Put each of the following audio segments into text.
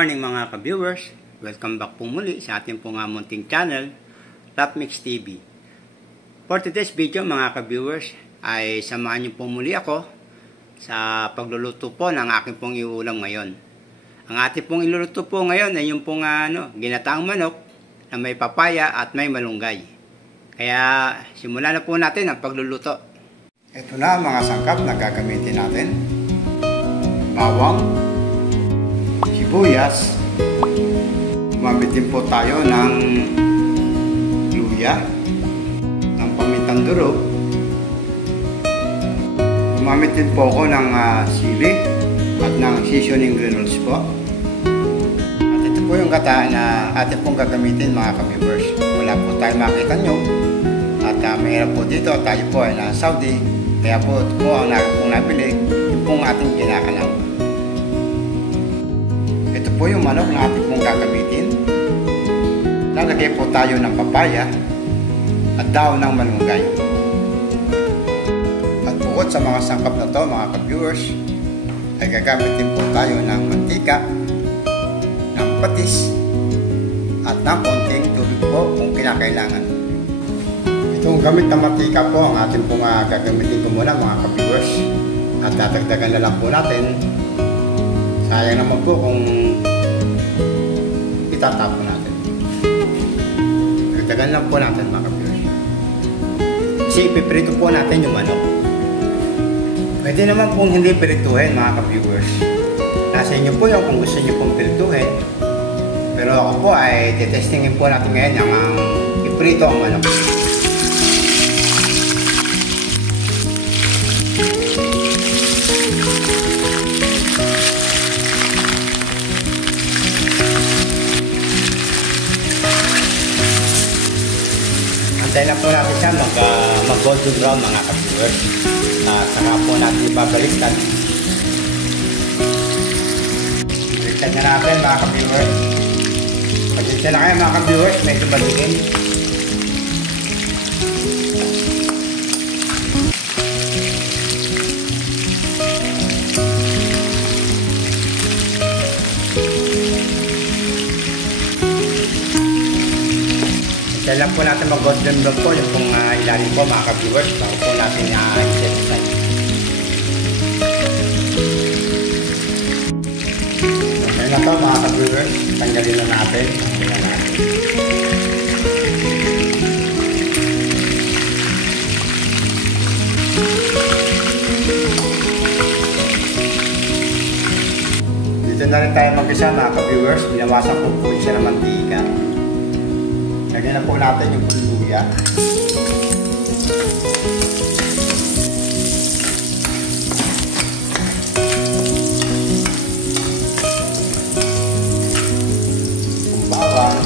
morning mga ka-viewers. Welcome back po muli sa ating po nga munting channel, Rapmix TV. For today's video mga ka-viewers ay samahan niyo po muli ako sa pagluluto po ng aking pong iuulam ngayon. Ang ating pong iluluto po ngayon ay yung pong ginataang manok na may papaya at may malunggay. Kaya simulan na po natin ang pagluluto. Ito na mga sangkap na gagamitin natin. Bawang, sibuyas, gumamit din po tayo ng luya, ng pamintang durog, gumamit din po ako ng sili at ng seasoning granules po. At ito po yung gata na atin pong gagamitin mga ka-viewers. Wala po tayo makita nyo at mahirap po dito, tayo po ay na Saudi, kaya po ito po ang nabili, yung pong ating kinakalaw. Ito po yung manok na ating pong gagamitin. Lalagay po tayo ng papaya at daon ng malunggay. At bukod sa mga sangkap na to mga ka-viewers, ay gagamit din po tayo ng mantika, ng patis, at ng konting tubig po kung kinakailangan. Itong gamit na mantika po ang ating pong gagamitin ko muna mga ka-viewers. At dadagdagan na lang po natin. Sayang naman po kung itatapon natin. Dagdagan lang po natin mga ka-viewers. Kasi ipiprito po natin yung manok. Pwede naman pong hindi pirituhin mga ka-viewers. Nasa inyo po yung kung gusto nyo pong pirituhin. Pero ako po ay titestingin po natin ngayon yung iprito ang manok. Antayin lang po natin siya mag-golden brown mga ka-viewers. Saka po natin ibabaliktad. Baliktad na natin mga ka-viewers. Pagkita na kayo mga ka-viewers, medyo baligin. Kaya lang po natin mag-golden brown po yung pong ilalim po mga ka-viewers bago po natin i-set aside. Okay na po mga ka-viewers, tanggalin na natin. Dito na rin tayo mag-isa mga ka-viewers, binawasan ko po siya ng mantika. Lagyan na po natin yung luya. Yung bawang.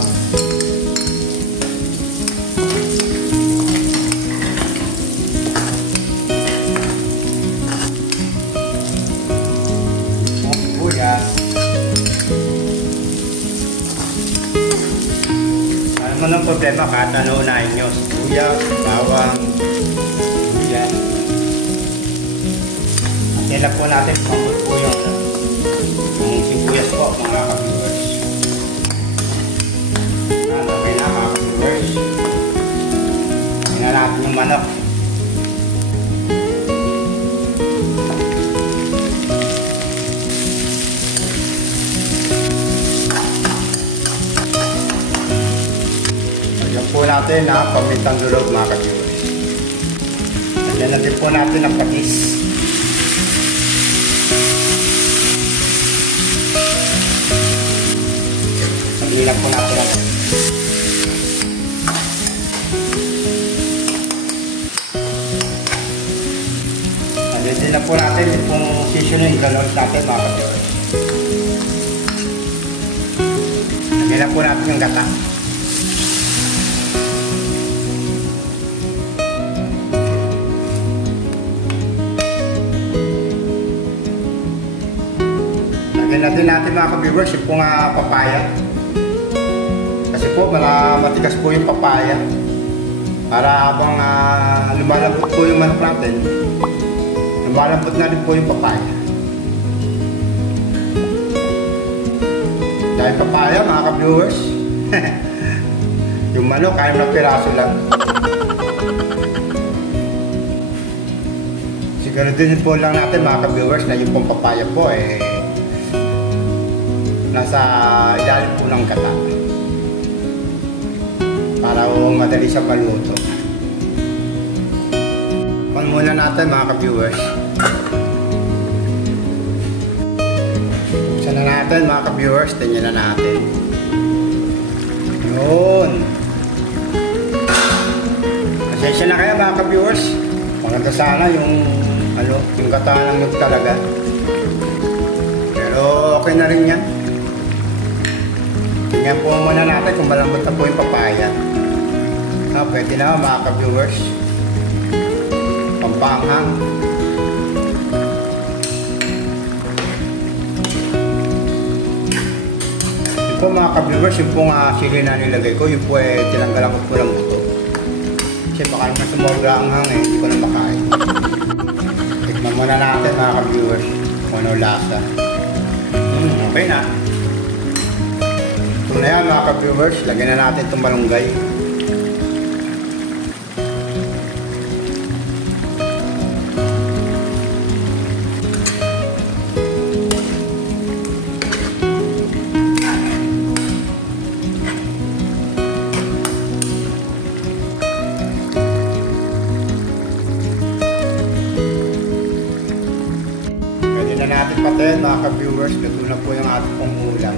Yung sibuyas. Ano ang problema kahit ano unahin nyo? Sibuyas, bawang, luya. At yan lang po natin pangkot po yung sibuyas po mga ka-viewers. Okay na mga ka-viewers. Tingnan natin yung manok. Po natin na pamintang durog mga ka-viewers. Lagyan natin po natin ang patis. Sabihin po natin ang patis. Lagyan na po natin yung seasoning granules natin mga ka-viewers. Lagyan na po natin yung gata. Lagyan natin mga ka-viewers yung pong papaya. Kasi po matigas po yung papaya. Para habang lumalambot po yung manok natin, lumalambot na rin po yung papaya. Kahit papaya mga ka-viewers. Yung manok, kahit na piraso lang. Siguro din po lang natin mga ka-viewers na yung pong papaya po nasa ilalim po ng gata. Para madali sa maluto. Pan muna natin mga ka-viewers. Buksan na natin mga ka-viewers. Tingnan na natin. Yun. Pasensya na kayo mga ka-viewers. Maganda sana yung gata ng nyug talaga. Pero okay na rin yan. Tingnan po muna natin kung malambot na po yung papaya. Pwede na mga ka-viewers. Pampanghang. Yun po mga ka-viewers, yung pong sili na nilagay ko, yun po tinanggalan ko po ng buto. Kasi baka naman sumobra ang hang hindi ko na makain. Tikman muna natin mga ka-viewers kung ano lasa. Okay na. Ito na yan mga ka-viewers, lagyan na natin itong malunggay. Natin patayin mga ka-viewers, luto na po yung ating pong ulam.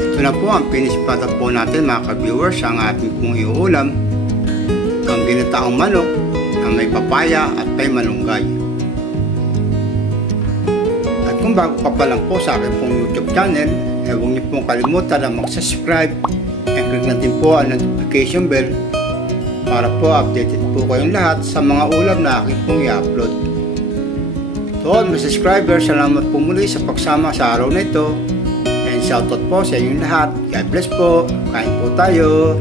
Ito na po ang finished product po natin mga ka-viewers, ang ating pong iuulam. Ang ginataong manok na may papaya at may malunggay. At kung bago pa pa lang po sa aking pong YouTube channel, huwag niyo pong kalimutan na mag-subscribe and click natin po ang notification bell para po updated po kayong lahat sa mga ulam na aking pong i-upload. To all my subscribers, salamat po muli sa pagsama sa araw na ito. And shoutout po sa inyong lahat. God bless po. Kain po tayo.